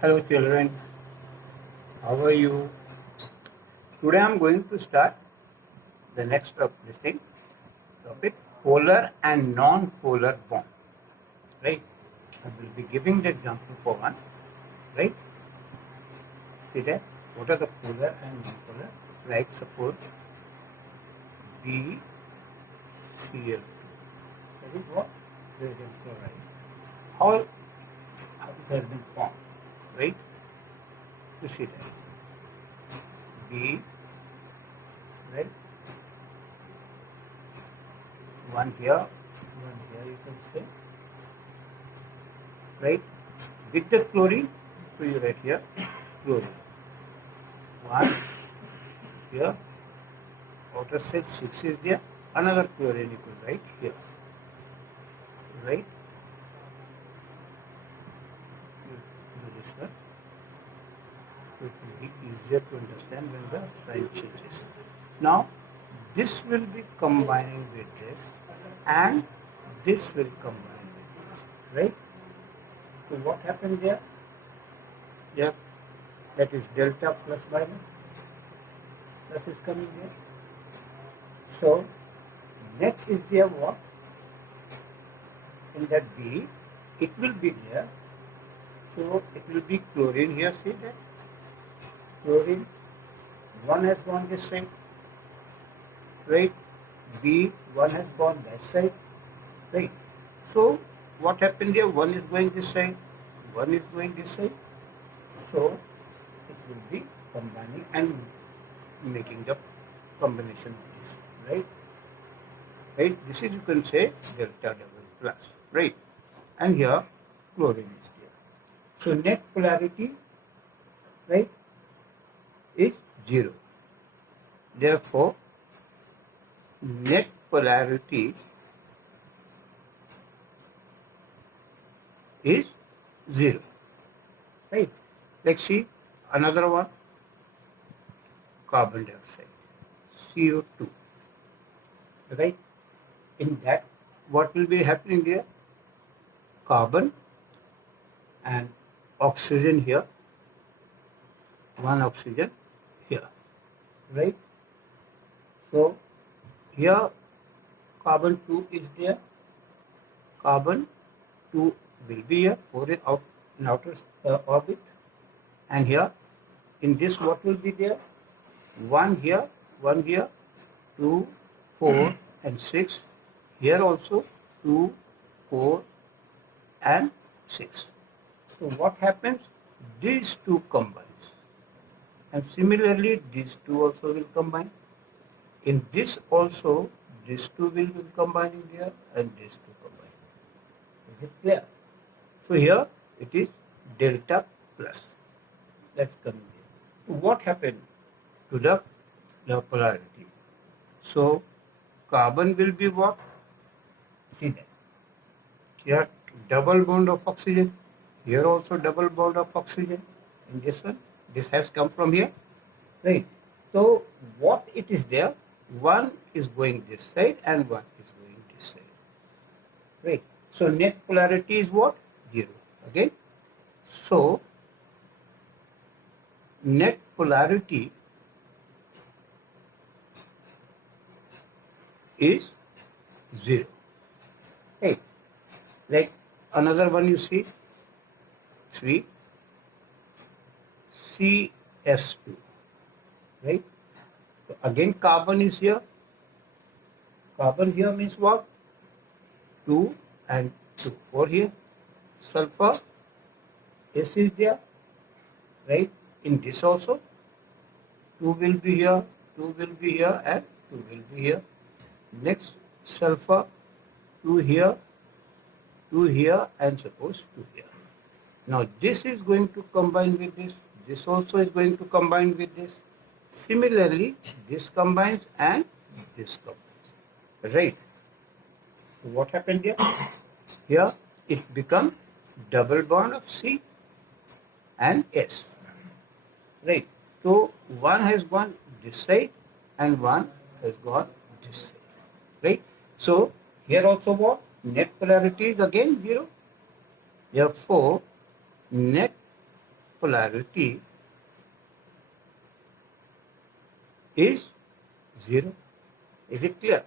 Hello children, how are you? Today I am going to start the next of this thing topic, polar and non-polar bond. Right? I will be giving the example for one. Right? See that? What are the polar and non-polar? Like suppose BCl2. That is what? Sodium chloride. How it has been formed? Right? You see that? B, right? One here you can say, right? With the chlorine, so you write here chlorine. One here, outer set 6 is there, another chlorine you could write here, right? You do this one, so it will be easier to understand when the sign changes. Now, this will be combining with this and this will combine with this, right? So what happened there? Yeah, that is delta plus minus. Plus is coming here. So next is there what? In that B, it will be there. So it will be chlorine here, see that? Chlorine, one has gone this side, right? B, one has gone that side, right? So what happened here? One is going this side, one is going this side. So it will be combining and making the combination of this, right? Right? This is, you can say, delta double plus, right? And here chlorine is there. So net polarity, right, is 0. Therefore, net polarity is 0, right? Let's see another one, carbon dioxide, CO2, right? In that, what will be happening there? Carbon and oxygen here, one oxygen here, right? So here carbon 2 is there, carbon 2 will be here, 4 is out in outer orbit, and here in this what will be there? 1 here, 2, 4 and 6, here also 2, 4 and 6. So what happens? These two combines, and similarly these two also will combine. In this also, these two will be combining there and these two combine. Is it clear? So here it is delta plus. That's coming here. What happened to the polarity? So carbon will be what? See that. Here double bond of oxygen. Here also double bond of oxygen. In this one, this has come from here, right? So what it is there? One is going this side and one is going this side, right? So net polarity is what? 0 again. So net polarity is 0, right? Like another one you see, 3 CS2, right? So again carbon is here. Carbon here means what? 2 and 2, 4 here. Sulfur, S is there, right? In this also, 2 will be here, 2 will be here and 2 will be here. Next sulfur, 2 here, 2 here and suppose 2 here. Now this is going to combine with this also is going to combine with this. Similarly, this combines and this combines, right? So what happened here? Here it becomes double bond of C and S, right? So one has gone this side and one has gone this side, right? So here also what? Net polarity is again 0. Therefore, net polarity is 0. Is it clear?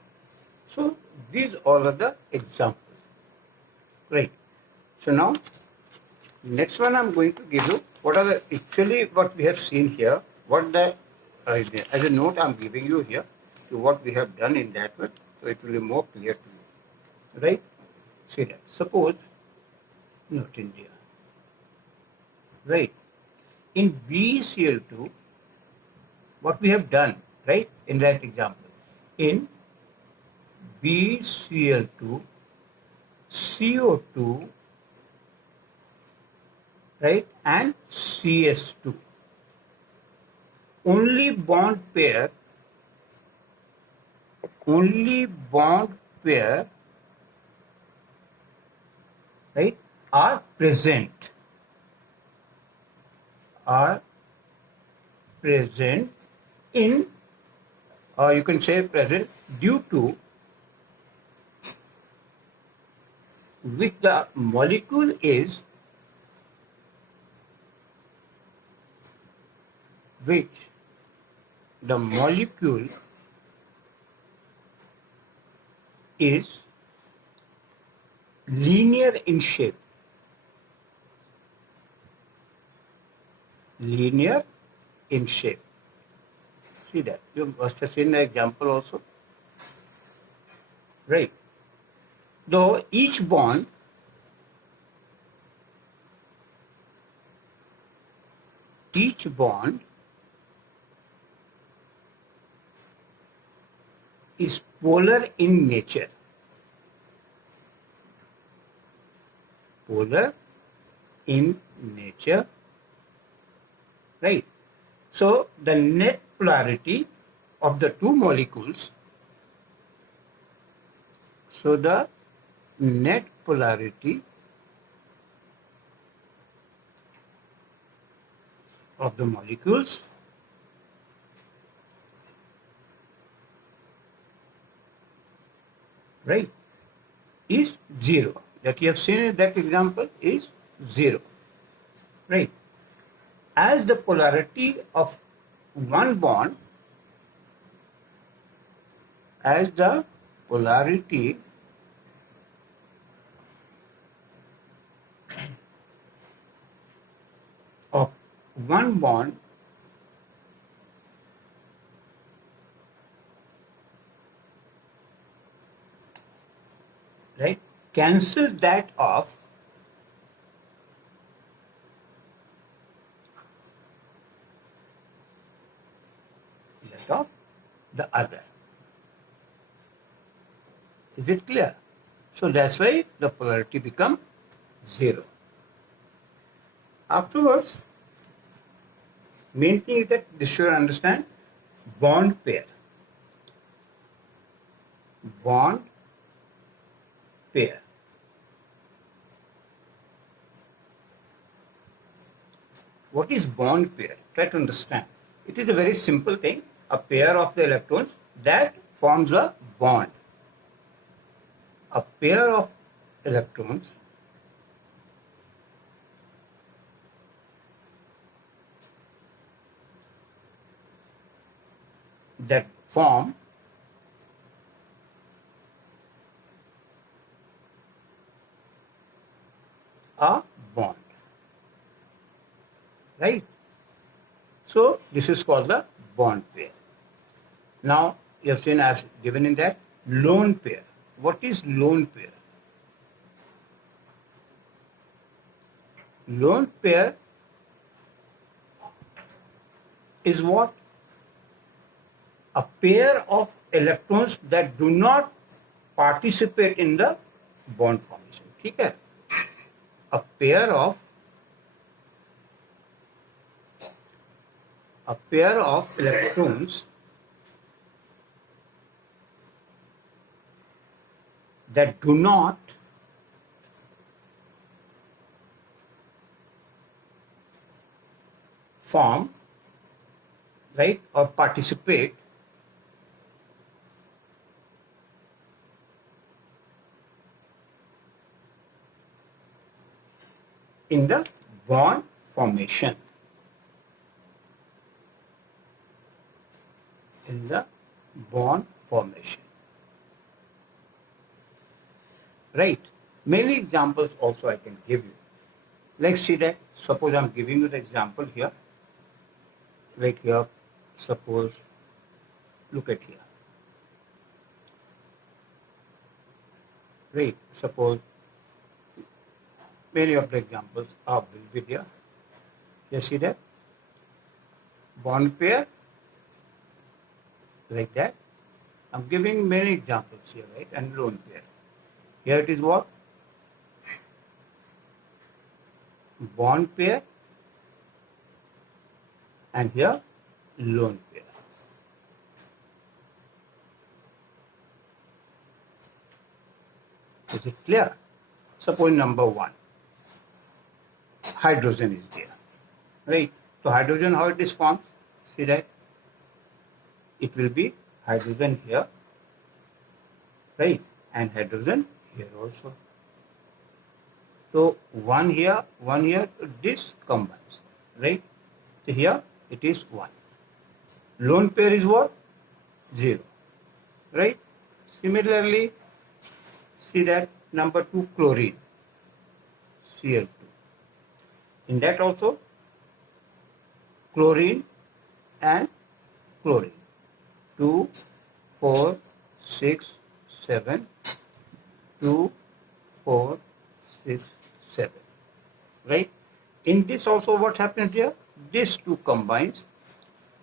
So these all are the examples. Right. So now next one I'm going to give you what are the actually what we have seen here, what the as a note I'm giving you here to what we have done in that one, so it will be more clear to you. Right? See that. Suppose note in there. Right. In BeCl2, what we have done, right, in that example, in BeCl2, CO2, right, and CS2. Only bond pair, right, are present, in, or you can say present due to which the molecule is linear in shape. Linear in shape. See that. You must have seen the example also. Right. Though each bond is polar in nature. Polar in nature. Right. So the net polarity of the two molecules, right, is 0. That you have seen in that example is 0. Right. As the polarity of one bond, of one bond right, cancel that of the other. Is it clear? So that's why the polarity become 0. Afterwards, main thing is that this should understand bond pair. Bond pair. What is bond pair? Try to understand. It is a very simple thing. A pair of the electrons that forms a bond. A pair of electrons that form a bond. Right? So this is called the bond pair. Now you have seen as given in that lone pair. What is lone pair? Lone pair is what? A pair of electrons that do not participate in the bond formation. ठीक है? A pair of electrons that do not form, right, or participate in the bond formation. In the bond formation. Right? Many examples also I can give you. Like see that, suppose I'm giving you the example here. Like here, suppose, look at here. Right? Suppose many of the examples will be there. You see that? Bond pair, like that. I'm giving many examples here, right? And lone pair. Here it is what? Bond pair, and here lone pair. Is it clear? Suppose number 1, hydrogen is there, right? So hydrogen, how it is formed? See that? It will be hydrogen here, right? And hydrogen here also. So one here, this combines, right? So here it is 1. Lone pair is what? 0, right? Similarly, see that number 2, chlorine, Cl2. In that also, chlorine and chlorine. 2, 4, 6, 7. 2, 4, 6, 7. Right? In this also what happens here? This 2 combines.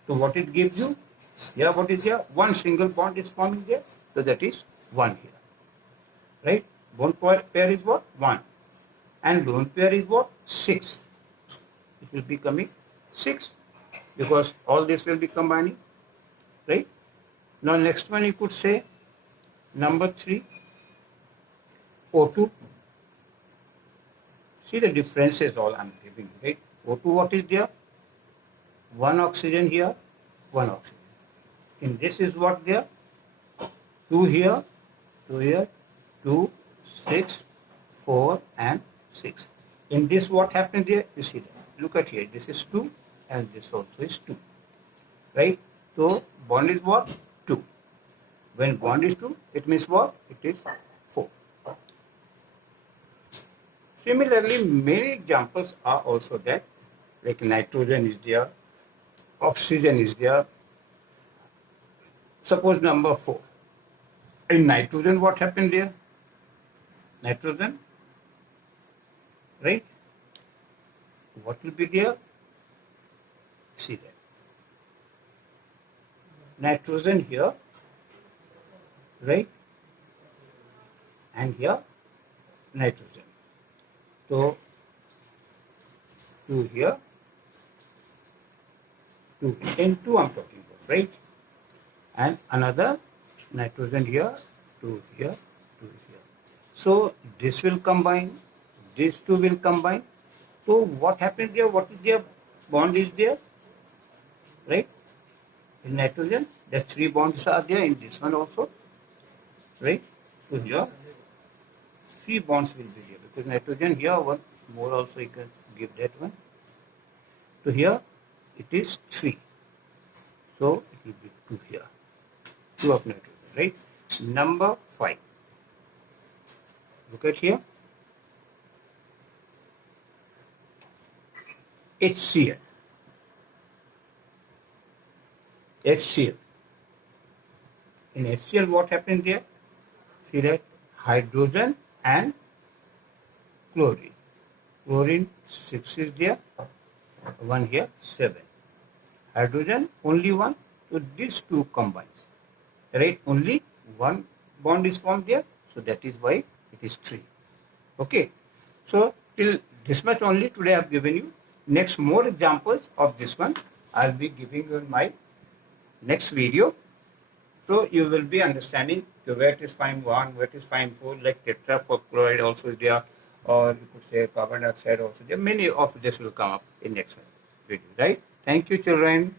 So what it gives you? Here what is here? One single bond is forming there. So that is 1 here. Right? Bond pair is what? 1. And lone pair is what? 6. It will be coming 6 because all this will be combining. Right? Now next one you could say number 3, O2. See the differences all I'm giving, right? O2 what is there? 1 oxygen here, 1 oxygen. In this is what there? 2 here, 2 here, 2, 6, 4 and 6. In this what happens here? You see that. Look at here. This is 2 and this also is 2. Right? So bond is what? 2. When bond is 2, it means what? It is 4. Similarly, many examples are also there. Like nitrogen is there, oxygen is there. Suppose number 4. In nitrogen, what happened there? Nitrogen, right? What will be there? See that. Nitrogen here, right? And here, nitrogen. So, 2 here, 2, N2 I'm talking about, right? And another nitrogen here, 2 here, 2 here. So, this will combine, these 2 will combine. So, what happens here? What is there? Bond is there, right? In nitrogen, the 3 bonds are there in this one also, right? So, here, 3 bonds will be there because nitrogen here, one more also you can give that one. So, here it is 3. So, it will be 2 here. 2 of nitrogen, right? Number 5. Look at here. HCl. HCl. In HCl, what happens here? See that hydrogen and chlorine. Chlorine 6 is there. 1 here, 7. Hydrogen, only 1. So these 2 combines. Right? Only 1 bond is formed there. So that is why it is 3. Okay. So till this much only today I have given you. Next more examples of this one I will be giving you in my next video. So you will be understanding where it is find 1, where it is find 4, like tetrachloride also is there, or you could say carbon dioxide also there. Many of this will come up in next video, right? Thank you, children.